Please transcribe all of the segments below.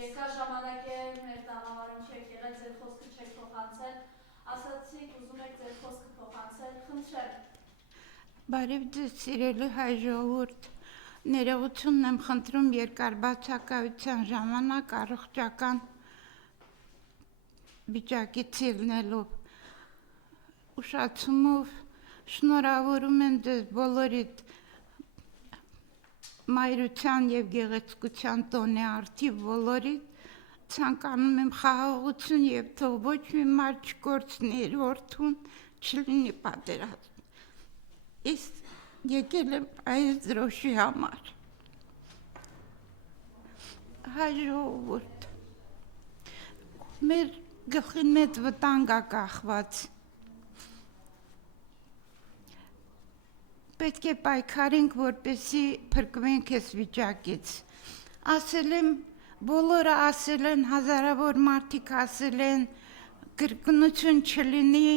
Երկար ժամանակ է մեր տաղավարում չեք եղել, ձեր խոսքը չեք փոխանցել, ասացիք ուզում եք ձեր խոսքը փոխանցել, խնդրեմ։ Բարև ձեզ սիրելի հայ ժողովուրդ, ներողությունն եմ խնդրում երկար բացակայության ժամանակ առողջական վիճակից ելնելով, ուշացումով շնորհավորում եմ ձեզ բոլորիդ մայրության և գեղեցկության տոնի արդիվ բոլորիդ, ցանկանում եմ խաղաղություն և թող ոչ մի մարդ չկորցնի իր որդուն, չլինի պատերազմ։ Ես եկել եմ այս դրոշի համար։ Հայ ժողովուրդ, մեր գլխին մեծ վտանգ է կախված։ Պետք է պայքարենք, որպեսզի փրկվենք այս վիճակից։ Ասել եմ, բոլորը ասել են, հազարավոր մարդիկ ասել են, կրկնություն չլինի,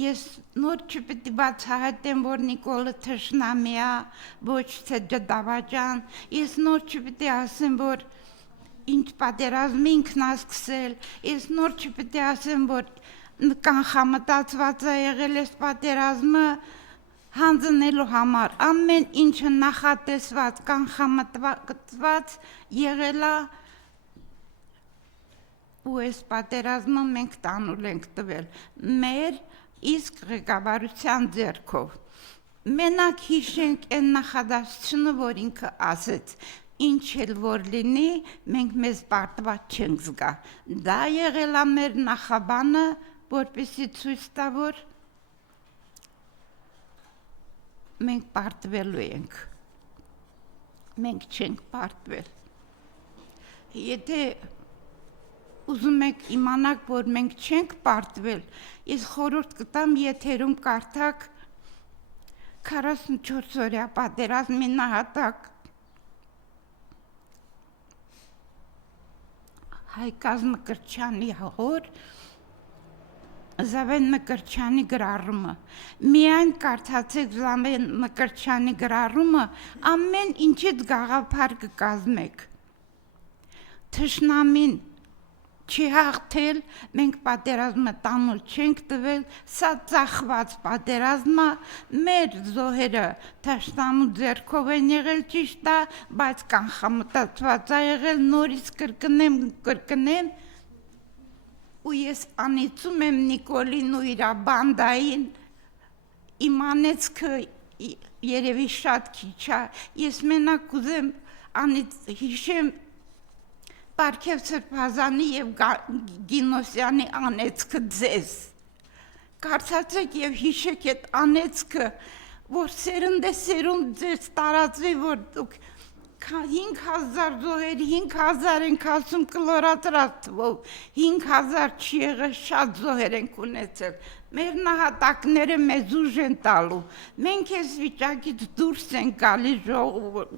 ես նոր չպետք է բացահայտեմ, որ Նիկոլը թշնամի է, ոչ թե դավաճան, ես նոր չպետք է ասեմ, որ ինչ պատերազմ ինքն է սկսել, ես նոր չպետք է ասեմ, որ կանխամտածված է եղել այս պատերազմը հանձնելու համար, ամեն ինչը նախատեսված, կանխամտված եղել է ու այս պատերազմը մենք տանուլ ենք տվել մեր իսկ ղեկավարության ձեռքով։ Մենակ հիշենք այն նախադասությունը, որ ինքը ասեց, ինչ էլ որ լինի, մենք մեզ պարտված չենք զգա։ Դա եղել է մեր նախաբանը, որպեսզի ցույց տա, որ մենք պարտվելու ենք։ Մենք չենք պարտվել։ Եթե ուզում եք իմանաք, որ մենք չենք պարտվել, ես խորհուրդ կտամ եթերում կարդաք 44 օրյա պատերազմի նահատակ Հայկազմ Մկրտչյանի հոր Զավեն Մկրտչյանի գրառումը։ Միայն կարդացեք Զավեն Մկրտչյանի գրառումը, ամեն ինչից գաղափար կկազմեք։ Թշնամին չի հաղթել, մենք պատերազմը տանուլ չենք տվել, սա ծախված պատերազմը, մեր զոհերը թշնամու ձեռքով են եղել ճիշտ է, բայց կանխամտածված է եղել, նորից կրկնեմ, ու ես անիծում եմ Նիկոլին ու իր բանդային, իմ անեծքը երևի շատ քիչ է, ես մենակ ուզեմ հիշեմ Պարքև Սրբազանի և Գինոսյանի անեծքը ձեզ, կարդացեք և հիշեք այդ անեծքը, որ սերունդ ձեզ տարածվի, որ դուք 5000 զոհերի 5000 ենք ասում կլորացրած թվով, 5000 չի եղել, շատ զոհեր ենք ունեցել, մեր նահատակները մեզ ուժ են տալու, մենք այս վիճակից դուրս ենք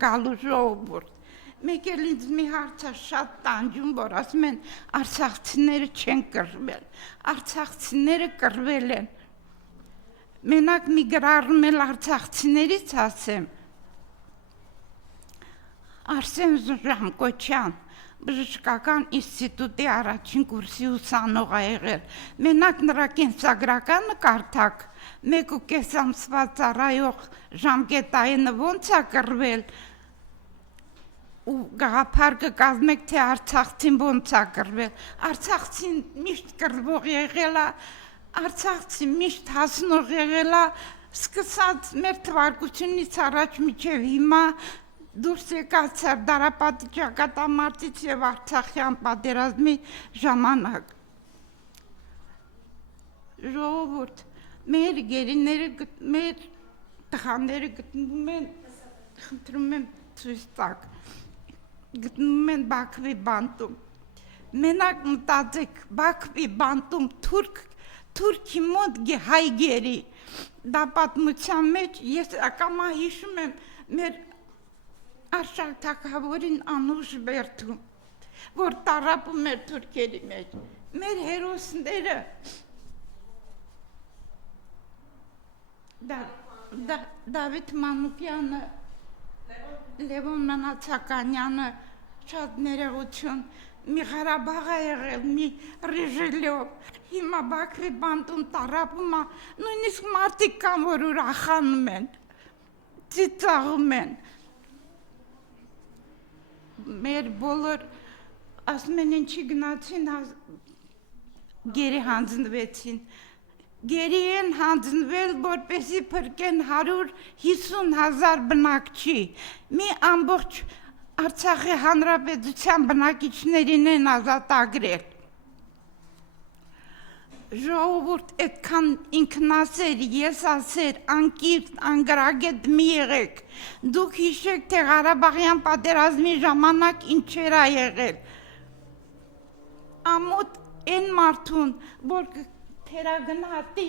գալու ժողովուրդ, մեկ էլ ինձ մի հարց է շատ տանջում, որ ասում են արցախցիները չեն կռվել, արցախցիները կռվել են, մենակ մի գրառում էլ արցախցիներից ասեմ, Արսեն Ժամկոչյան, բժշկական ինստիտուտի առաջին կուրսի ուսանող է եղել, մենակ նրա կենսագրականը կարդաք, 1.5 ամսվա ծառայող ժամկետայինը ոնց է կռվել, ու գաղափար կկազմեք, թե արցախցին ոնց է կռվել, արցախցին միշտ կռվող եղել է, արցախցին միշտ հասնող եղել է, սկսած մեր թվարկությունից առաջ մինչև հիմա դուրս եկած Սարդարապատի ճակատամարտից և Արցախյան պատերազմի ժամանակ։ Ժողովուրդ, մեր գերիները, մեր տղաները գտնվում են, խնդրում եմ ցույց տաք, գտնվում են Բաքվի բանտում, մենակ մտածեք, Բաքվի բանտում թուրքի մոտ հայ գերի, դա պատմության մեջ, ես ակամա հիշում եմ մեր Արշակ թագավորին Անուշ Բերդում, որ տառապում էր թուրքերի մեջ, մեր հերոսները, Դավիթ Մանուկյանը, Լևոն Մնացականյանը, շատ ներողություն, մի Ղարաբաղ է եղել, մի Ռիժելյով, հիմա Բաքվի բանտում տարապում է, նույնիսկ մարդիկ կան, որ ուրախանում են, ծիծաղում են։ Մեր բոլոր ասում են ինչի գնացին, գերի հանձնվեցին։ Գերի են հանձնվել, որպեսի փրկեն 150,000 բնակչի, մի ամբողջ Արցախի հանրապետության բնակիչներին են ազատագրել։ Ժողովուրդ այդքան ինքնասեր, եսասեր, անկիրթ, անգրագետ մի եղեք։ Դուք հիշեք, թե Ղարաբաղյան պատերազմի ժամանակ ինչեր ա եղել։ Ամոթ են մարդուն, որ թերագնահատի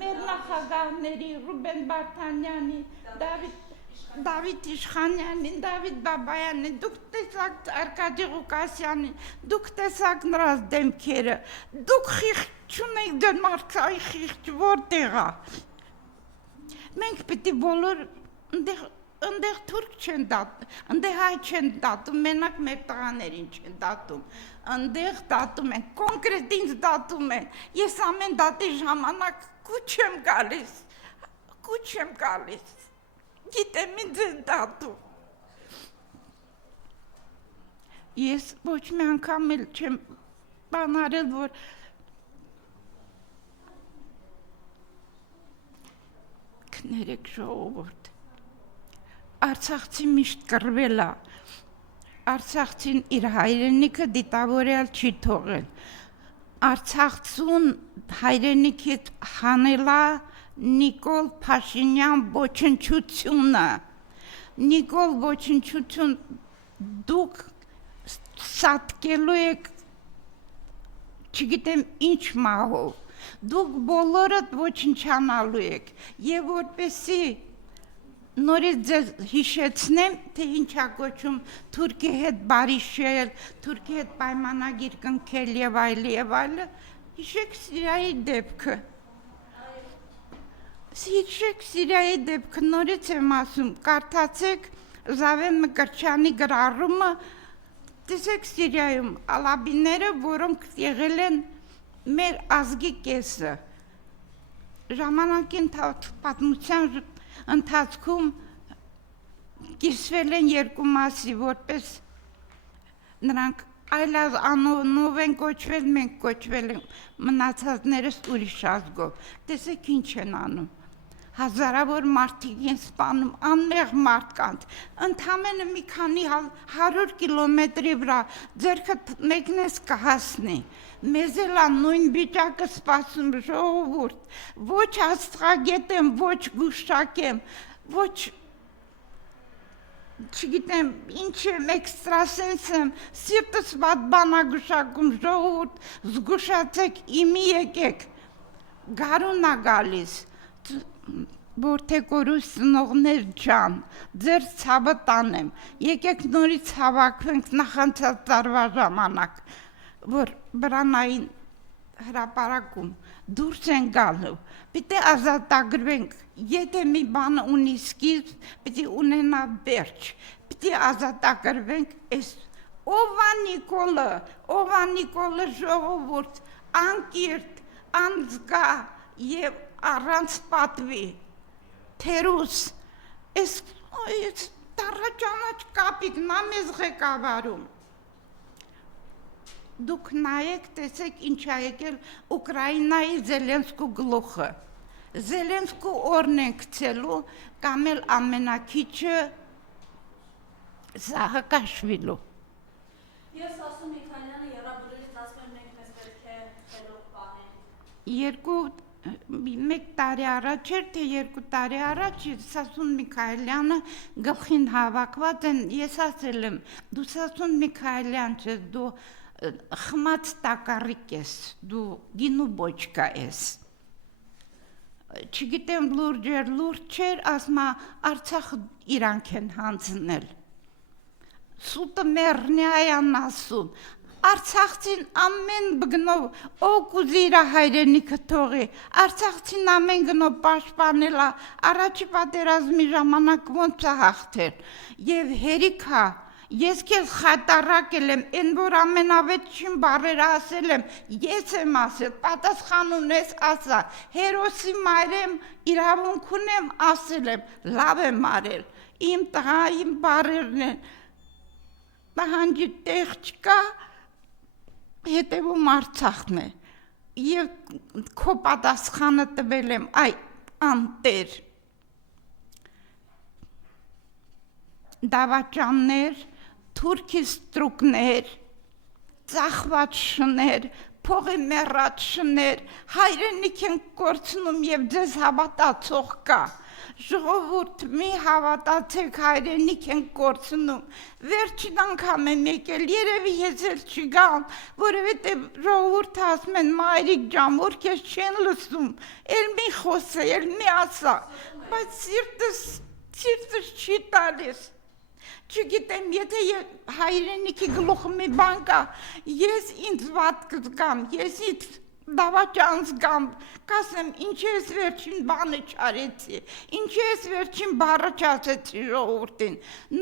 մեր նախագահների, Ռուբեն Վարդանյանի, Դավիթ Իշխանյանին, Դավիթ Բաբայանին, դուք տեսաք Արկադի Ղուկասյանին, դուք տեսաք նրա դեմքերը, դուք խիղճ չունեք դրմարք, այ խիղճ որտեղ ա։ Մենք պիտի բոլոր ընդեղ թուրք չեն դատում, ընդեղ հայ չեն դատում, մենակ մեր տղաներին չեն դատում, ընդեղ դատում են, կոնկրետ ինձ դատում են, ես ամեն դատի ժամանակ կուչ եմ գալիս, գիտեմ ինձ են դատում։ Ես ոչ մի անգամ էլ չեմ բանարել, որ կներեք ժողովուրդ, Արցախցի միշտ կռվել է, Արցախցին իր հայրենիքը դիտավորյալ չի թողել, Արցախցուն հայրենիքից հանելա Նիկոլ Փաշինյան ոչնչությունը, Նիկոլ ոչնչություն դուք սատկելու եք, չգիտեմ ինչ մահով, դուք բոլորդ ոչնչանալու եք, և որպեսի նորից ձեզ հիշեցնեմ, թե ինչ ա կոչում Թուրքի հետ բարիշել, Թուրքի հետ պայմանագիր կնքել և այլը, հիշեք Սիրիայի դեպքը, նորից եմ ասում, կարդացեք Զավեն Մկրտչյանի գրառումը, տեսեք Սիրիայում ալաբիները, որոնք եղել են մեր ազգի կեսը, ժամանակի պատմության ընթացքում կիսվել են երկու մասի, որպես նրանք այլ անունով են կոչվել, մենք կոչվել են մնացածներս ուրիշ ազգով, տեսեք ինչ են անում, հազարավոր մարդիկ են սպանում, անմեղ մարդկանց, ընդամենը մի քանի 100 կիլոմետրի վրա, ձերքդ մեկնես կհասնի, մեզ էլ նույն վիճակը սպասում ժողովուրդ, ոչ աստղագետ եմ, ոչ գուշակ եմ, ոչ չգիտեմ, ինչ եմ, էքստրասենս եմ, սիրտս վատ բան ա գուշակում, ժողովուրդ, զգուշացեք, իմի եկեք, գարուն ա գալիս, Որդեկորուս ծնողներ ջան, ձեր ցավը տանեմ, եկեք նորից հավաքվենք նախանցած տարվա ժամանակ, որ բրանային հրապարակում դուրս են գալու, պիտի ազատագրվենք, եթե մի բանը ունի սկիզբ, պիտի ունենա վերջ, պիտի ազատագրվենք այս ով ա Նիկոլը ժողովուրդ, անկիրթ, անձգա և առանց պատվի, թերուս, այս տառաճանաչ կապիկն ա մեզ ղեկավարում, դուք նայեք, տեսեք ինչ ա եկել Ուկրաինայի Զելենսկու գլուխը, Զելենսկու օրն են գցելու կամ էլ ամենակիչը Սահակաշվիլու։ Ես ասում Իթալյանը եռաբլուրից ասում եմ մենք մեզ պետք է խելոք պահենք։ Մեկ տարի առաջ էր, թե 2 տարի առաջ Սասուն Միքայելյանը գլխին հավաքված են, ես ասել եմ, դու Սասուն Միքայելյան չես, դու խմած տակառիկ ես, դու գինու բոճկա ես, չգիտեմ լուրջ չէր, ասմա Արցախը իրանք են հանձնել, սուտը մերնյայան ասում, Արցախցին ամեն բգնով օգուզի իր հայրենիքը թողի, Արցախցին ամեն գնով պաշտպանելա, առաջի պատերազմի ժամանակ ոնց է հաղթել, եւ հերիքա, ես քեզ խայտարակել եմ, այն որ ամենավերջին բառերը ասել եմ, ես եմ ասել, պատասխան ունես ասա, հերոսի մայրեմ, իրավունք ունեմ ասել եմ, լավ եմ արել, իմ տղա, իմ բառերն են, պահանջի տեղ չկա, հետևում Արցախն է, եւ քո պատասխանը տվել եմ, այ անտեր, դավաճաններ, թուրքի ստրուկներ, ծախված շներ, փողի մեռած շներ, հայրենիք են կորցնում եւ ձեզ հավատացող կա, ժողովուրդ մի հավատացեք հայրենիք են կորցնում, վերջին անգամ եմ եկել, երևի ես էլ չգամ, որովհետեւ ժողովուրդը ասում են մայրիկ ջան, որ քեզ չեն լսում, էլ մի խոսե, էլ մի ասա, բայց սիրտս չի տալիս, չգիտեմ, եթե հայրենիքի գլուխը մի բան կա, ես ինձ վատ կզգամ, ես ինձ դավաճան զգամ, կասեմ, ինչի ես վերջին բանը չարեցի, ինչի ես վերջին բառը չասեցի ժողովրդին,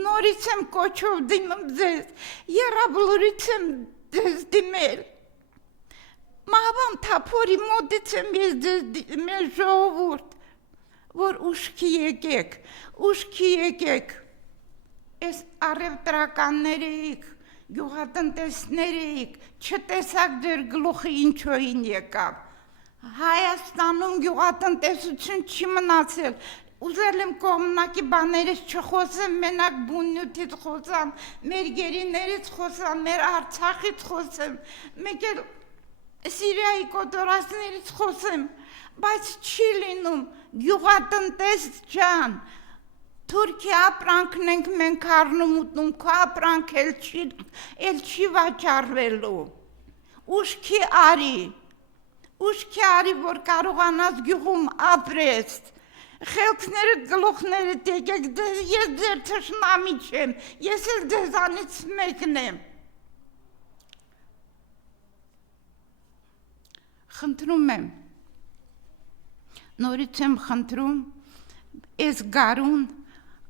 նորից եմ կոչով դիմում ձեզ, եռաբլուրից եմ ձեզ դիմել, մահվան թափորի մոտից եմ ես ձեզ դիմել ժողովուրդ, որ ուշքի եկեք, Ես առևտրականներիք, գյուղատնտեսներիք, չտեսակ ձեր գլուխը ինչոյին եկավ, Հայաստանում գյուղատնտեսություն չի մնացել, ուզել եմ կողմնակի բաներից չխոսեմ, մենակ բուննյութից խոսամ, մեր գերիներից խոսամ, մեր Արցախից խոսեմ, մեկ էլ Սիրիայի կոտորածներից խոսեմ, բայց չի լինում, գյուղատնտես ջան, Թուրքի ապրանքն ենք մենք առնում ուտնում, քո ապրանք էլ չի վաճառվելու, ուշքի արի, որ կարողանաս գյուղում ապրես, խելքները գլուխները տեկեք, ես ձեր թշնամի չեմ, ես էլ ձեզանից մեկն եմ, խնդրում եմ, նորից եմ խնդրում, ես գարուն,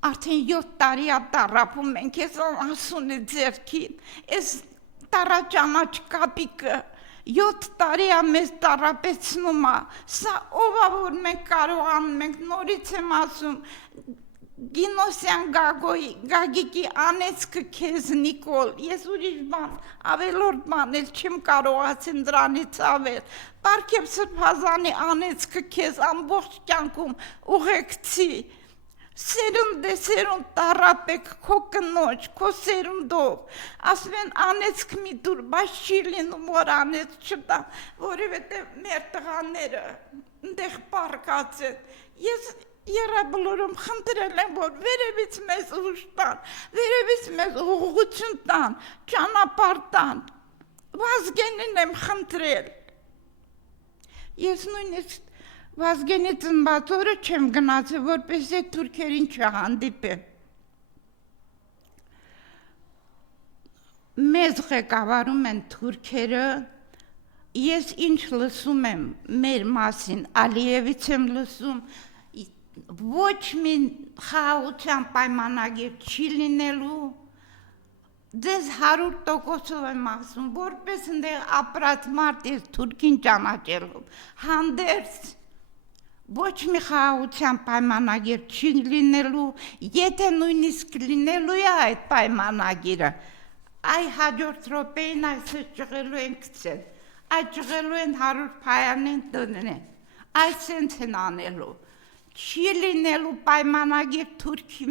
Արդեն 7 տարի ատարապում ենք, ես ասուն է ձերքին, ես տարաճանաչ կապիկը, 7 տարի մեզ տարապեցնում է, սա ով է, որ մենք կարողանում ենք, նորից եմ ասում, Գինոսյան Գագիկի անեցքը քեզ Նիկոլ, ես ուրիշ բան, ավելորդ բան էլ չեմ կարողացել դրանից ավել, Պարքև Սրբազանի անեցքը քեզ ամբողջ կյանքում ուղեկցի, Սերունդ տարապեք քո կնոջ, քո սերունդով, ասում են անեցք մի դուր, բայց չի լինում, որ անեց չտան, որովհետև մեր տղաները ընդեղ պարկած են, ես եռաբլուրում խնդրել եմ, որ վերևից մեզ ուժ տան, վերևից մեզ ուղղություն տան, ճանապարհ տան, Վազգենին եմ խնդրել, ես նույնիսկ Վազգենի ծնված օրը չեմ գնացել, որպես այդ թուրքերին չհանդիպեմ։ Մեզ ղեկավարում են թուրքերը, ես ինչ լսում եմ մեր մասին, Ալիևից եմ լսում, ոչ մի խաղաղության պայմանագիր չի լինելու, ձեզ 100%-ով եմ ասում, որպես ընդեղ ապրած մարդ ես թուրքին ճանաչելով, հանդերձ ոչ մի խաղաղության պայմանագիր չի լինելու, եթե նույնիսկ լինելու է այդ պայմանագիրը, այ հաջորդ րոպեին այսպես ճղելու են գցել, այդ ճղելու են 100 փայանեն տնեն, այս սենց են անելու, չի լինելու պայմանագիր Թուրքի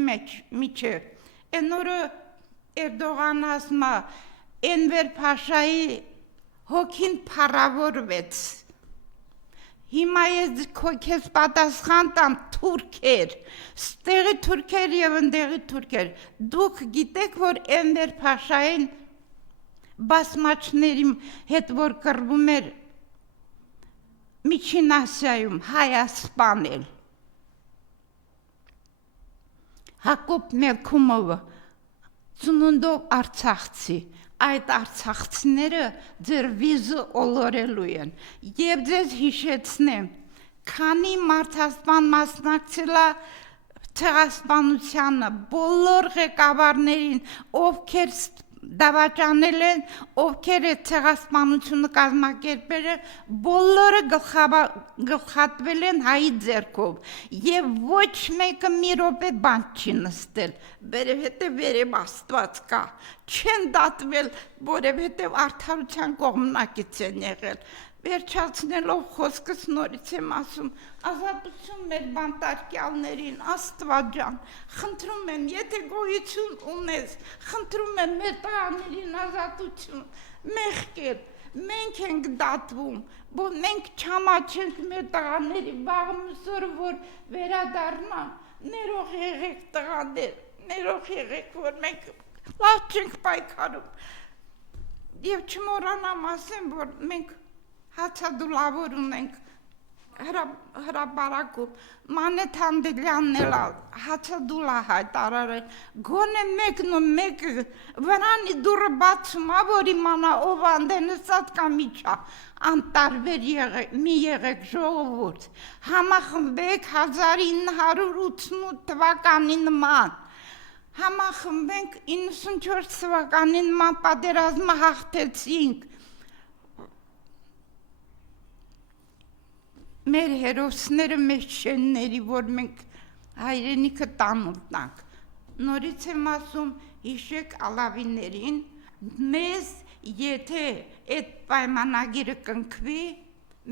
միջև, այն օրը Էրդողան ասում է, Էնվեր Փաշայի հոգին փառավորվեց, Հիմա ես քեզ պատասխան տամ թուրքեր, ստեղի թուրքեր եւ ընդեղի թուրքեր, դուք գիտեք, որ Էնվեր Փաշային բասմաչների հետ որ կռվում էր Միջին Ասիայում Հայասպանել, Հակոբ Մելքումովը ծնունդով Արցախցի, այդ արցախցիները ձեր վիզը օլորելու են եւ ձեզ հիշեցնեմ քանի մարդասպան մասնակցել է ցեղասպանությանը բոլոր ղեկավարներին ովքեր դավաճանել են ովքեր է ցեղասպանությունը կազմակերպել են բոլորը գլխատվել են հայի ձեռքով եւ ոչ մեկը մի րոպե բան չի նստել վերևետե վերև Աստված կա չեն դատվել որովհետեւ արդարության կողմնակից են եղել վերջացնելով խոսքս նորից եմ ասում ազատություն մեր բանտարկյալներին Աստված ջան խնդրում եմ եթե գոյություն ունես խնդրում եմ մեր տղաներին ազատություն մեղքեր մենք ենք դատվում որ մենք չամաչենք մեր տղաների վաղ մսորը որ վերադառնան ներող եղեք տղաներ ներող եղեք որ մենք լավ չենք պայքարում եւ չմոռանամ ասեմ որ մենք հացադուլավոր ունենք հրապարակում Մանեթ Անդելյանն էլ հացադուլա հայտարարել գոնե մեկն ու մեկը վրանի դուրը բացում որ իմանա ով անդենսած կամ իջա անտարբեր մի եղեք ժողովուրդ համախմբեք 1988 թվականի նման համախմբենք 94 թվականի նման պատերազմը հաղթեցինք մեր հերոսները մեր շենների որ մենք հայրենիքը տանուտանք նորից եմ ասում հիշեք ալավիներին մեզ եթե այդ պայմանագիրը կնքվի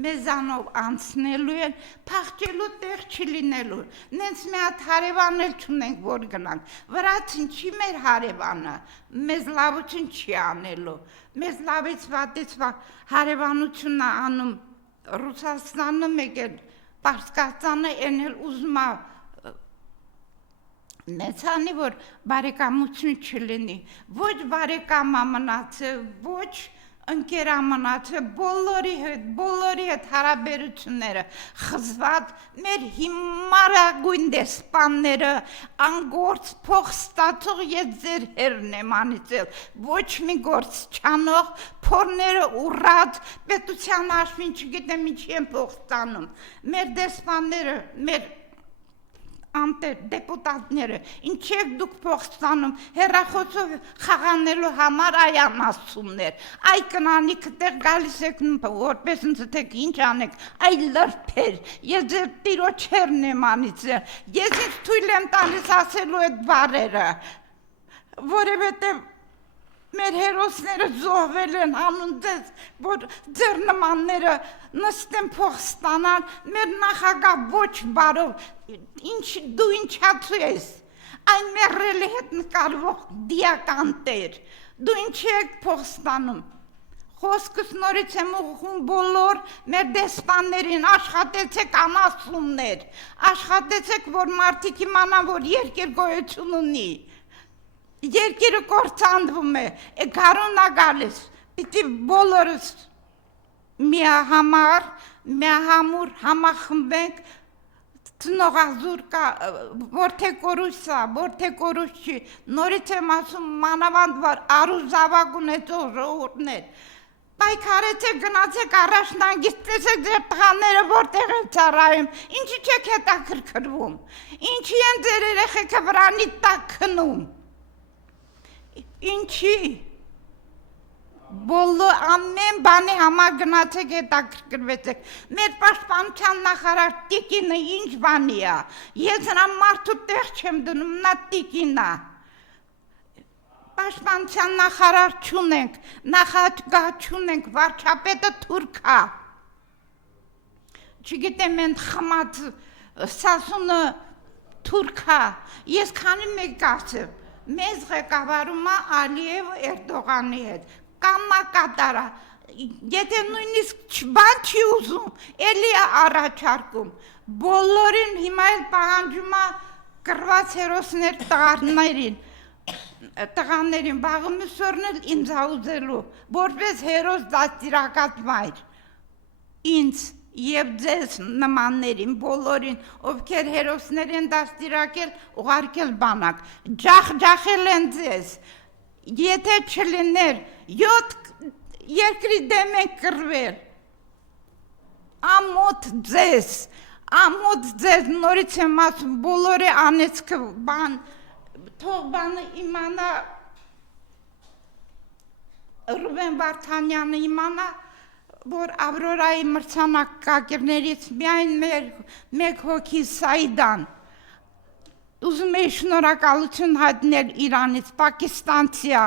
մեզանով անցնելու են փախչելու տեղ չլինելու նենց մի հատ հարևան էլ չունենք որ գնանք վրացին չի մեր հարևանը մեզ լավություն չի անելու մեզ լավից վատից հարևանությունն է անում Ռուսաստանը մեկ էլ Պարսկաստանը էնել ուզմա նեցանի որ բարեկամություն չլինի ոչ բարեկամա մնացել ոչ ընկերա մնացել բոլորի հետ հարաբերությունները խզված մեր հիմարագույն դեսպանները անգործ փող ստացող ես ձեր հերն եմ անիծել ոչ մի գործ չանող փորները ուռած պետության հաշվին չգիտեմ ինչի են փող ստանում մեր դեսպանները մեր անտեր դեպուտատները ինչ եք դուք փող ստանում հեռախոսով խաղանելու համար այան ասումներ այ կնանիք տեղ գալիս եք որպես ընծեք ինչ անեք այ լրբեր ես ձեր տիրոջ հերն եմ անիծել ես ինձ թույլ եմ տալիս ասելու այդ բառերը որովհետև մեր հերոսները զոհվել են հանուն ձեզ, որ ձեր նմանները նստեն փող ստանան, մեր նախագահ ոչ բարով, դու ինչացու ես, այն մեռելի հետ նկարվող դիական տեր, դու ինչի եք փող ստանում, խոսքս նորից եմ ուղղում բոլոր մեր դեսպաններին, աշխատեցեք անասուններ, աշխատեցեք, որ մարդիկ իմանան, որ երկիր գոյություն ունի, Երկիրը կործանվում է, գարունա գալիս, պիտի բոլորս միահամար, միահամուր համախմբենք, ծնողազուր կա, որթեկորուսա, որթեկորուս չի, նորից եմ ասում մանավանդ վար արուզավակ ունեցող ժողովուրդներ, պայքարեցեք, գնացեք առաջնագիծ, տեսեք ձեր տղաները որտեղ են ծառայում, ինչի չեք հետաքրքրվում, ինչի են ձեր երեխեքը վրանի տակ քնում, Ինչի, բոլոր ամեն բանի համար գնացեք հետաքրքրվեցեք, մեր պաշտպանության նախարար տիկինը ինչ բանի է, ես նրա մարդու տեղ չեմ դնում, նա տիկին է, պաշտպանության նախարար չունենք, նախագահ չունենք, վարչապետը թուրք է, չգիտեմ են խմած սասունը թուրք է, ես քանի մեկ ասեմ, Մեզ ղեկավարում է Ալիև Էրդողանի հետ, կամա կատարա, եթե նույնիսկ բան չի ուզում, էլի է առաջարկում, բոլորին հիմա էլ պահանջում է կռված հերոսներ տղաներին, վաղը մյուսօրն էլ ինձ ուզելու, որպես հերոս դաստիարակած մայր, ինձ և ձեզ նմաններին, բոլորին, ովքեր հերոսներ են դաստիարակել, ուղարկել բանակ, ջախել են ձեզ, եթե չլիներ 7 երկրի դեմ ենք կռվել։ Ամոթ ձեզ նորից եմ ասում, բոլորը անեցքը բան, թող բանը իմանա, Ռուբեն Վարդանյանը իմանա, որ Ավրորայի մրցանակակիրներից միայն մեկ հոգի Սայդան, ուզում էի շնորհակալություն հայտնել Իրանից, Պակիստանցի է,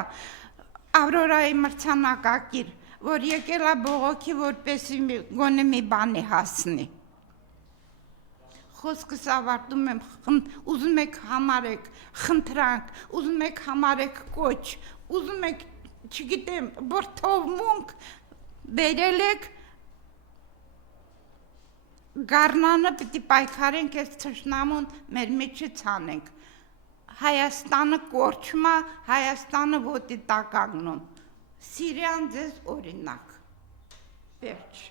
Ավրորայի մրցանակակիր, որ եկել է բողոքի, որպեսզի գոնե մի բանի հասնի։ Խոսքս ավարտում եմ, ուզում եք համարեք խնդրանք, ուզում եք համարեք կոչ, ուզում եք, չգիտեմ, բրդովմունք բերել եք, գառնանը պիտի պայքարենք, այս թշնամուն մեր միջից անենք։ Հայաստանը կորչում է, Հայաստանը ոտի տակ կանգնում։ Սիրիան ձեզ օրինակ։ Վերջ։